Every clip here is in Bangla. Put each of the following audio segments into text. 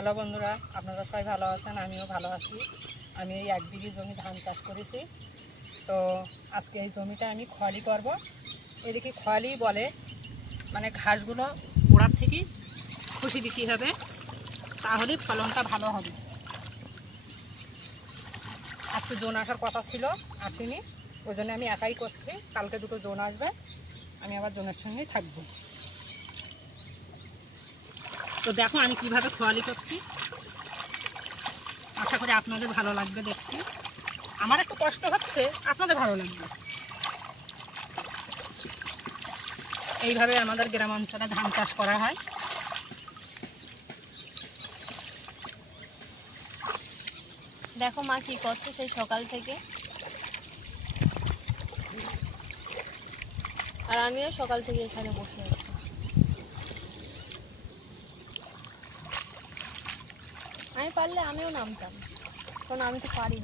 হ্যালো বন্ধুরা, আপনারা সবাই ভালো আছেন, আমিও ভালো আছি। আমি এই এক বিঘি জমি ধান চাষ করেছি। তো আজকে এই জমিটা আমি খয়ালি করব। এদিকে খয়ালি বলে মানে ঘাসগুলো গোড়ার থেকেই খুশি দিতে হবে, তাহলে ফলনটা ভালো হবে। আজকে জোন আসার কথা ছিল, আসেনি। ওই জন্য আমি একাই করছি। কালকে দুটো জোন আসবে, আমি আবার জোনের সঙ্গেই থাকব। তো দেখো আমি কীভাবে খোয়ালি করছি। আশা করি আপনাদের ভালো লাগবে দেখতে। আমার একটু কষ্ট হচ্ছে, আপনাদের ভালো লাগবে। এইভাবে আমাদের গ্রাম অঞ্চলে ধান চাষ করা হয়। দেখো মা কি করছে সেই সকাল থেকে। আর আমিও সকাল থেকে এখানে বসে আছি আমি পারলে আমিও নামতাম। কারণ আমি তো পারি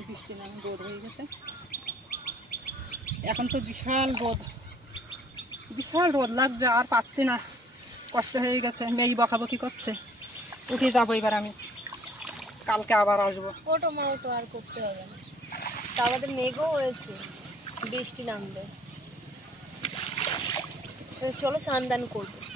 না বৃষ্টি নামে রোদ হয়ে গেছে। এখন তো বিশাল রোদ। বিশাল রোদ লাগছে, আর পাচ্ছি না। কষ্ট হয়ে গেছে। মেয়ে বকাবকি করছে। উঠে যাব এবার আমি। কালকে আবার আসব। ওটো মা, ওটো আর করতে হবে না। তা আমাদের মেঘও হয়েছে। বৃষ্টি নামবে। চলো স্নান দান করব।